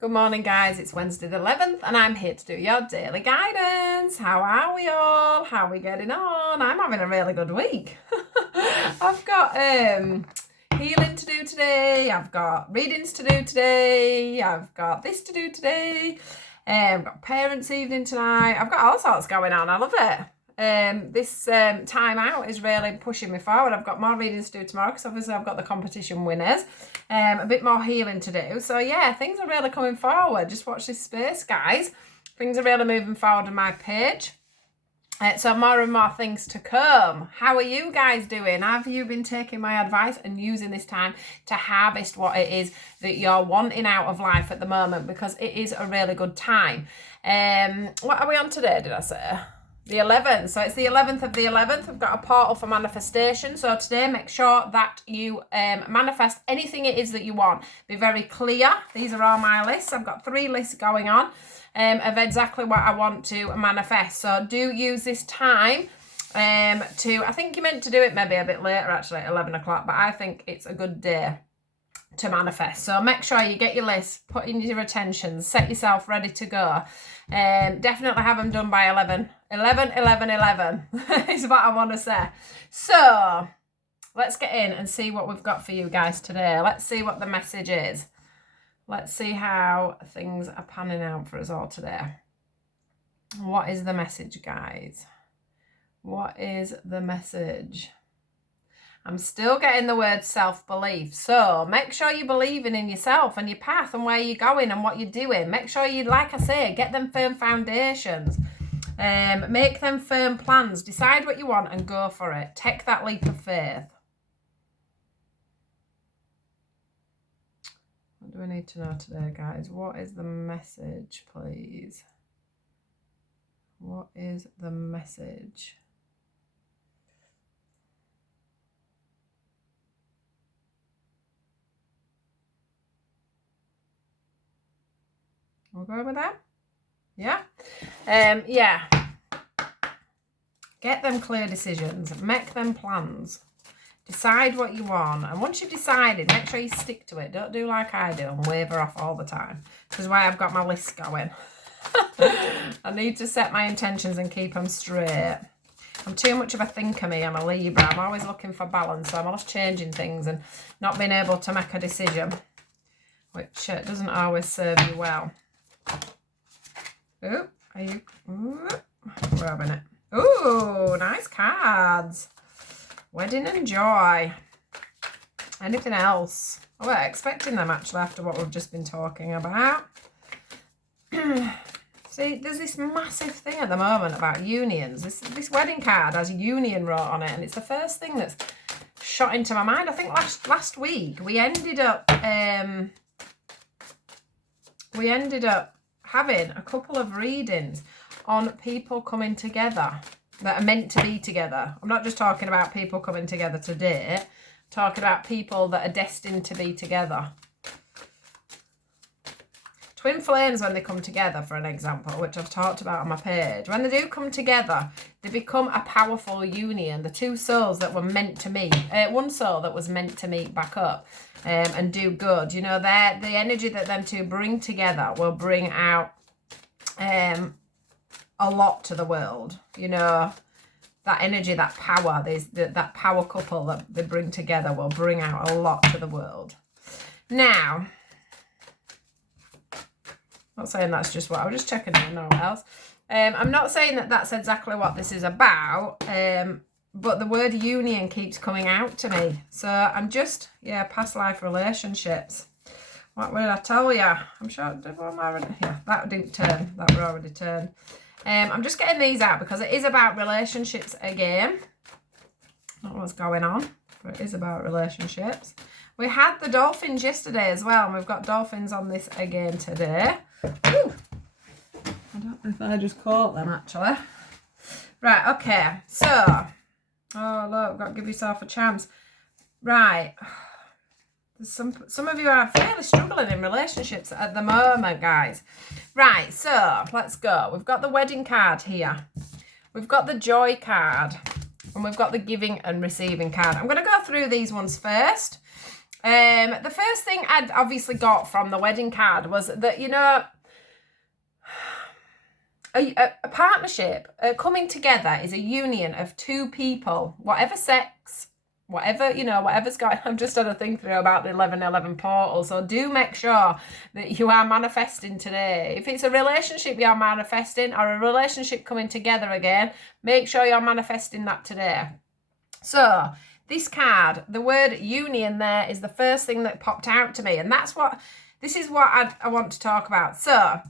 Good morning, guys. It's Wednesday the 11th, and I'm here to do your daily guidance. How are we all? How are we getting on? I'm having a really good week. I've got healing to do today. I've got readings to do today. I've got this to do today. I've got parents' evening tonight. I've got all sorts going on. I love it. This time out is really pushing me forward. I've got more readings to do tomorrow because obviously I've got the competition winners. A bit more healing to do. So yeah, things are really coming forward. Just watch this space, guys. Things are really moving forward on my page. So more and more things to come. How are you guys doing? Have you been taking my advice and using this time to harvest what it is that you're wanting out of life at the moment? Because it is a really good time. What are we on today, did I say? The 11th. So it's the 11th of the 11th. We've got a portal for manifestation. So today, make sure that you manifest anything it is that you want. Be very clear. These are all my lists. I've got 3 lists going on of exactly what I want to manifest. So do use this time I think you're meant to do it maybe a bit later, actually, at 11 o'clock. But I think it's a good day to manifest. So make sure you get your list, put in your attentions, set yourself ready to go. Definitely have them done by 11 is what I want to say. So let's get in and see what we've got for you guys today. Let's see what the message is. Let's see how things are panning out for us all today. What is the message, guys? What is the message? I'm still getting the word self-belief. So make sure you're believing in yourself and your path and where you're going and what you're doing. Make sure you, like I say, get them firm foundations. Make them firm plans. Decide what you want and go for it. Take that leap of faith. What do we need to know today, guys? What is the message, please? What is the message? We'll go with that. Yeah. Yeah. Get them clear decisions. Make them plans. Decide what you want. And once you've decided, make sure you stick to it. Don't do like I do and waver off all the time. This is why I've got my list going. I need to set my intentions and keep them straight. I'm too much of a thinker, me. I'm a Libra. I'm always looking for balance. So I'm always changing things and not being able to make a decision, which doesn't always serve you well. Oh, are you grabbing it? Oh, nice cards. Wedding and joy. Anything else? I we're expecting them actually after what we've just been talking about. See, there's this massive thing at the moment about unions. This wedding card has union wrote on it, and it's the first thing that's shot into my mind. I think last week we ended up having a couple of readings on people coming together that are meant to be together. I'm not just talking about people coming together to date, I'm talking about people that are destined to be together. Twin flames, when they come together, for an example, which I've talked about on my page, when they do come together, they become a powerful union. The two souls that were meant to meet, one soul that was meant to meet back up and do good. You know, the energy that them two bring together will bring out a lot to the world. You know, that energy, that power, that power couple that they bring together will bring out a lot to the world. Now, I'm not saying that's just what I was just checking on, no one else. I'm not saying that that's exactly what this is about, but the word union keeps coming out to me. So I'm just, yeah, past life relationships. What will I tell you? I'm sure, that didn't turn, that were already turned. I'm just getting these out because it is about relationships again. Not what's going on, but it is about relationships. We had the dolphins yesterday as well, and we've got dolphins on this again today. Ooh. I don't know if I just caught them, actually. Right, okay. So, oh, look, got to give yourself a chance. Right. There's some of you are fairly struggling in relationships at the moment, guys. Right, so, let's go. We've got the wedding card here. We've got the joy card. And we've got the giving and receiving card. I'm going to go through these ones first. The first thing I'd obviously got from the wedding card was that, you know, a partnership, coming together is a union of two people, whatever sex, whatever, you know, whatever's going. I've just had a thing through about the 1111 portal, so do make sure that you are manifesting today. If it's a relationship you're manifesting, or a relationship coming together again, make sure you're manifesting that today. So this card, the word union there is the first thing that popped out to me, and this is what I want to talk about. So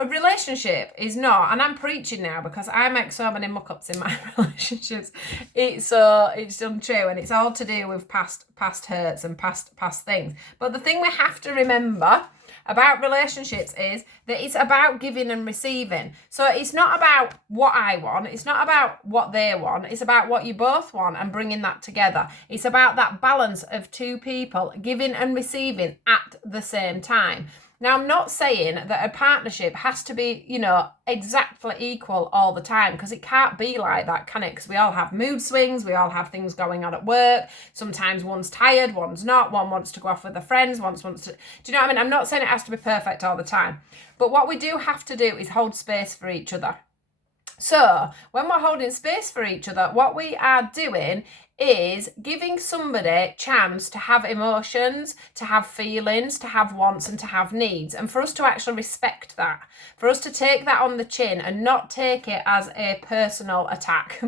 a relationship is not, and I'm preaching now because I make so many muck-ups in my relationships. It's untrue, and it's all to do with past hurts and past things. But the thing we have to remember about relationships is that it's about giving and receiving. So it's not about what I want, it's not about what they want, it's about what you both want and bringing that together. It's about that balance of two people giving and receiving at the same time. Now, I'm not saying that a partnership has to be, you know, exactly equal all the time, because it can't be like that, can it? Because we all have mood swings, we all have things going on at work. Sometimes one's tired, one's not, one wants to go off with their friends, one wants to, do you know what I mean? I'm not saying it has to be perfect all the time, but what we do have to do is hold space for each other. So when we're holding space for each other, what we are doing is giving somebody chance to have emotions, to have feelings, to have wants, and to have needs, and for us to actually respect that, for us to take that on the chin and not take it as a personal attack.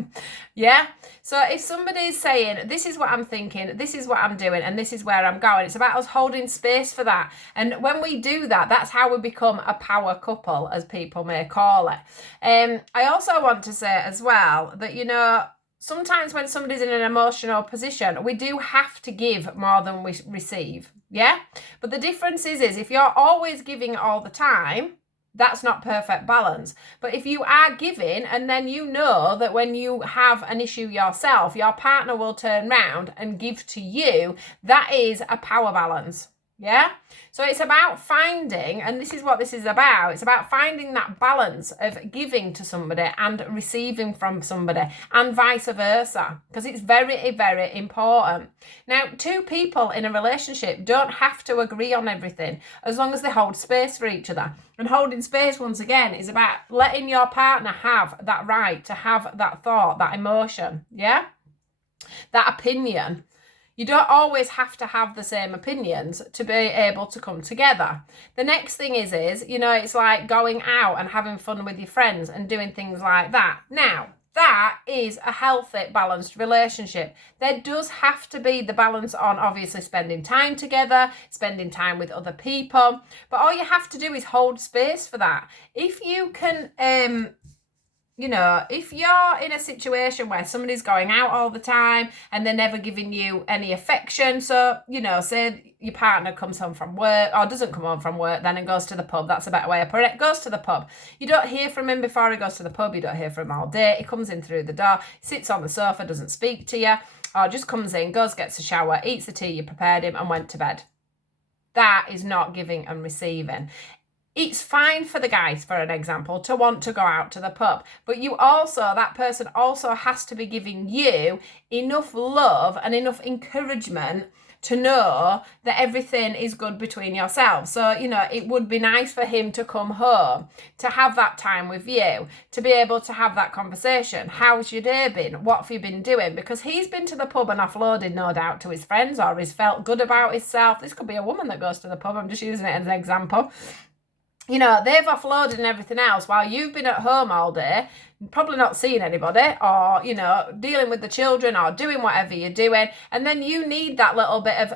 Yeah? So if somebody's saying, this is what I'm thinking, this is what I'm doing, and this is where I'm going, it's about us holding space for that. And when we do that, that's how we become a power couple, as people may call it. I also want to say as well that, you know, sometimes when somebody's in an emotional position, we do have to give more than we receive, yeah? But the difference is if you're always giving all the time, that's not perfect balance. But if you are giving, and then you know that when you have an issue yourself, your partner will turn round and give to you, that is a power balance. Yeah? So it's about finding, and this is what this is about, it's about finding that balance of giving to somebody and receiving from somebody, and vice versa, because it's very, very important. Now, two people in a relationship don't have to agree on everything, as long as they hold space for each other. And holding space, once again, is about letting your partner have that right to have that thought, that emotion, yeah? That opinion. You don't always have to have the same opinions to be able to come together. The next thing is, you know, it's like going out and having fun with your friends and doing things like that. Now, that is a healthy, balanced relationship. There does have to be the balance on obviously spending time together, spending time with other people, but all you have to do is hold space for that. If you can, you know, if you're in a situation where somebody's going out all the time and they're never giving you any affection, so, you know, say your partner comes home from work, or doesn't come home from work then and goes to the pub, that's a better way of putting it, goes to the pub. You don't hear from him before he goes to the pub, you don't hear from him all day, he comes in through the door, sits on the sofa, doesn't speak to you, or just comes in, goes, gets a shower, eats the tea you prepared him and went to bed. That is not giving and receiving. It's fine for the guys, for an example, to want to go out to the pub, but that person also has to be giving you enough love and enough encouragement to know that everything is good between yourselves. So, you know, it would be nice for him to come home, to have that time with you, to be able to have that conversation. How's your day been? What have you been doing? Because he's been to the pub and offloaded, no doubt, to his friends, or he's felt good about himself. This could be a woman that goes to the pub. I'm just using it as an example. You know, they've offloaded and everything else while you've been at home all day, probably not seeing anybody, or, you know, dealing with the children or doing whatever you're doing. And then you need that little bit of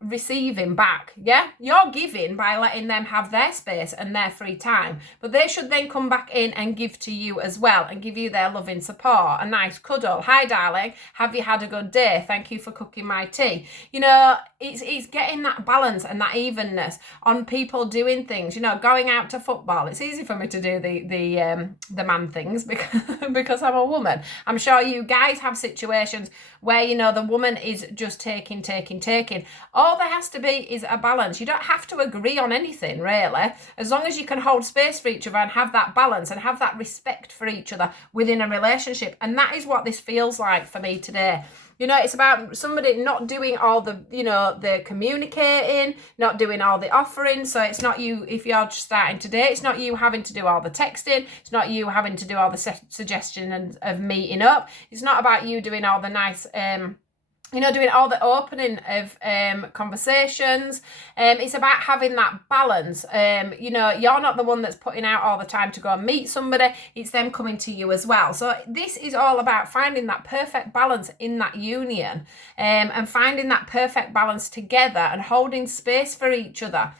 receiving back, yeah? You're giving by letting them have their space and their free time, but they should then come back in and give to you as well and give you their loving support, a nice cuddle. Hi darling, have you had a good day? Thank you for cooking my tea. You know, it's getting that balance and that evenness on people doing things, you know, going out to football. It's easy for me to do the man things because I'm a woman. I'm sure you guys have situations where, you know, the woman is just taking. All there has to be is a balance. You don't have to agree on anything, really, as long as you can hold space for each other and have that balance and have that respect for each other within a relationship. And that is what this feels like for me today. You know, it's about somebody not doing all the, you know, the communicating, not doing all the offering. So it's not you, if you're just starting today, it's not you having to do all the texting. It's not you having to do all the suggestion of meeting up. It's not about you doing all the nice, you know, doing all the opening of conversations. It's about having that balance. You know, you're not the one that's putting out all the time to go and meet somebody. It's them coming to you as well. So this is all about finding that perfect balance in that union, and finding that perfect balance together and holding space for each other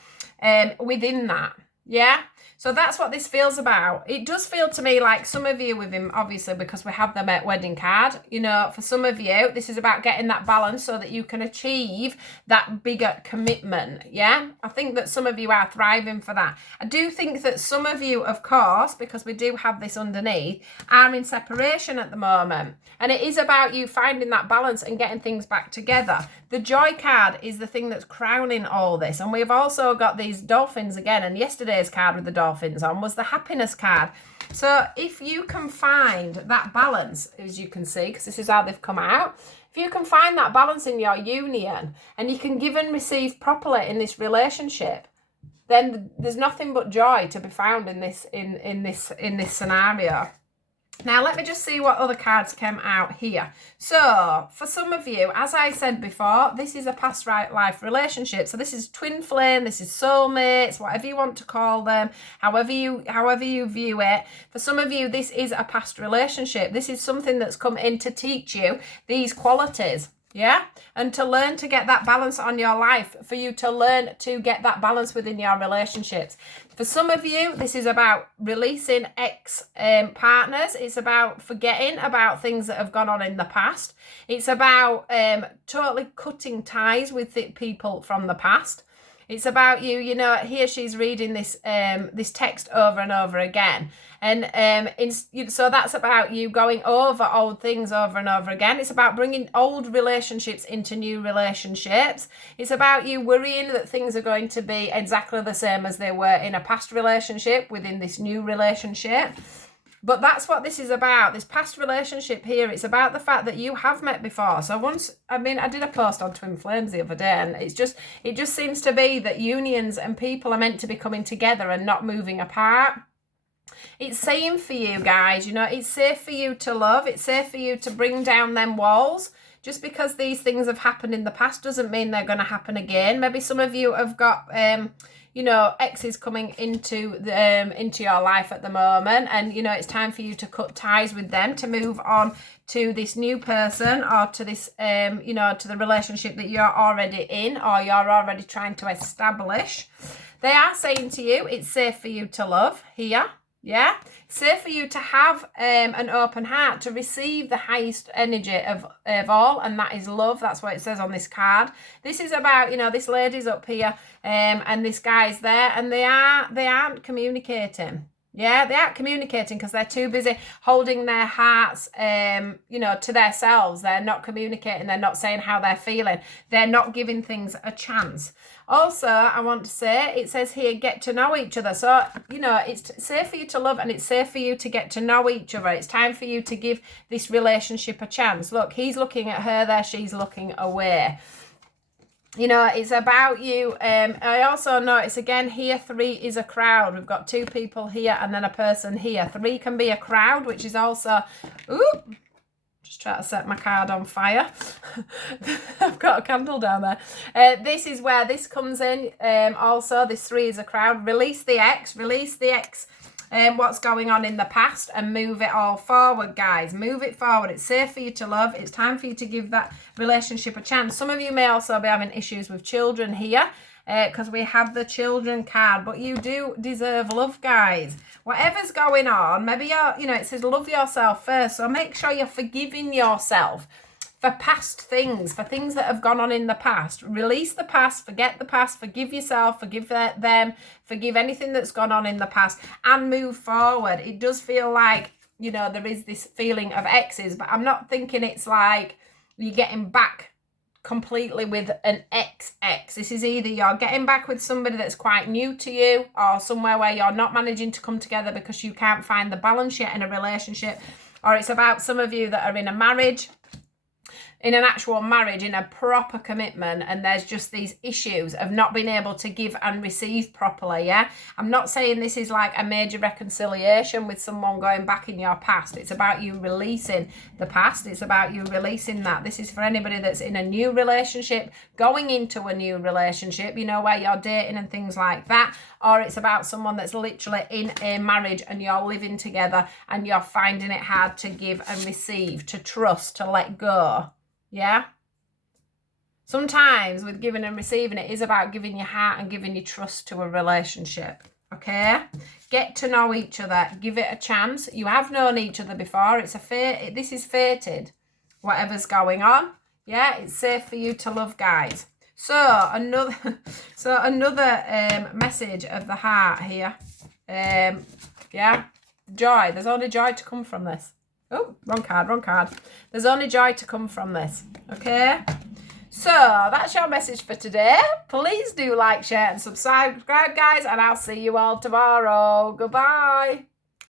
within that. Yeah. So that's what this feels about. It does feel to me like some of you with him, obviously, because we have the wedding card, you know, for some of you, this is about getting that balance so that you can achieve that bigger commitment. Yeah. I think that some of you are thriving for that. I do think that some of you, of course, because we do have this underneath, are in separation at the moment. And it is about you finding that balance and getting things back together. The joy card is the thing that's crowning all this. And we've also got these dolphins again. And yesterday's card with the dolphins on was the happiness card. So if you can find that balance, as you can see, because this is how they've come out, if you can find that balance in your union and you can give and receive properly in this relationship, then there's nothing but joy to be found in this scenario. Now, let me just see what other cards came out here. So, for some of you, as I said before, this is a past life relationship. So, this is twin flame, this is soulmates, whatever you want to call them, however you view it. For some of you, this is a past relationship. This is something that's come in to teach you these qualities. Yeah, and to learn to get that balance on your life, for you to learn to get that balance within your relationships. For some of you, this is about releasing ex-partners. It's about forgetting about things that have gone on in the past. It's about totally cutting ties with the people from the past. It's about you, you know, here she's reading this text over and over again. And so that's about you going over old things over and over again. It's about bringing old relationships into new relationships. It's about you worrying that things are going to be exactly the same as they were in a past relationship within this new relationship. But that's what this is about, this past relationship here. It's about the fact that you have met before. So I did a post on Twin Flames the other day, and it just seems to be that unions and people are meant to be coming together and not moving apart. It's saying for you guys, you know, it's safe for you to love. It's safe for you to bring down them walls. Just because these things have happened in the past doesn't mean they're going to happen again. Maybe some of you have got you know, exes coming into your life at the moment, and you know it's time for you to cut ties with them to move on to this new person, or to this you know, to the relationship that you're already in or you're already trying to establish. They are saying to you, it's safe for you to love here. Yeah, safe for you to have an open heart, to receive the highest energy of all, and that is love. That's what it says on this card. This is about, you know, this lady's up here and this guy's there, and they aren't communicating. Yeah, they aren't communicating because they're too busy holding their hearts, you know, to themselves. They're not communicating. They're not saying how they're feeling. They're not giving things a chance. Also, I want to say, it says here, get to know each other. So, you know, it's safe for you to love and it's safe for you to get to know each other. It's time for you to give this relationship a chance. Look, he's looking at her there. She's looking away. You know, it's about you. I also notice again here, 3 is a crowd. We've got 2 people here and then a person here. 3 can be a crowd, which is also, just try to set my card on fire. I've got a candle down there. This is where this comes in. Also, this 3 is a crowd. Release the ex, what's going on in the past, and move it all forward, guys. Move it forward. It's safe for you to love. It's time for you to give that relationship a chance. Some of you may also be having issues with children here, because we have the children card, but you do deserve love, guys. Whatever's going on, maybe you're, you know, it says love yourself first, so make sure you're forgiving yourself for past things, for things that have gone on in the past. Release the past, forget the past, forgive yourself, forgive them, forgive anything that's gone on in the past, and move forward. It does feel like, you know, there is this feeling of exes, but I'm not thinking it's like you're getting back completely with an ex. This is either you're getting back with somebody that's quite new to you, or somewhere where you're not managing to come together because you can't find the balance yet in a relationship, or it's about some of you that are in a marriage. in an actual marriage, in a proper commitment, and there's just these issues of not being able to give and receive properly, yeah? I'm not saying this is like a major reconciliation with someone going back in your past. It's about you releasing the past. It's about you releasing that. This is for anybody that's in a new relationship, going into a new relationship, you know, where you're dating and things like that. Or it's about someone that's literally in a marriage and you're living together and you're finding it hard to give and receive, to trust, to let go. Yeah? Sometimes with giving and receiving, it is about giving your heart and giving your trust to a relationship. Okay? Get to know each other. Give it a chance. You have known each other before. It's a fate. This is fated. Whatever's going on. Yeah? It's safe for you to love, guys. So another message of the heart here. Yeah? Joy. There's only joy to come from this. Oh, wrong card. There's only joy to come from this, okay? So, that's your message for today. Please do like, share, and subscribe, guys, and I'll see you all tomorrow. Goodbye.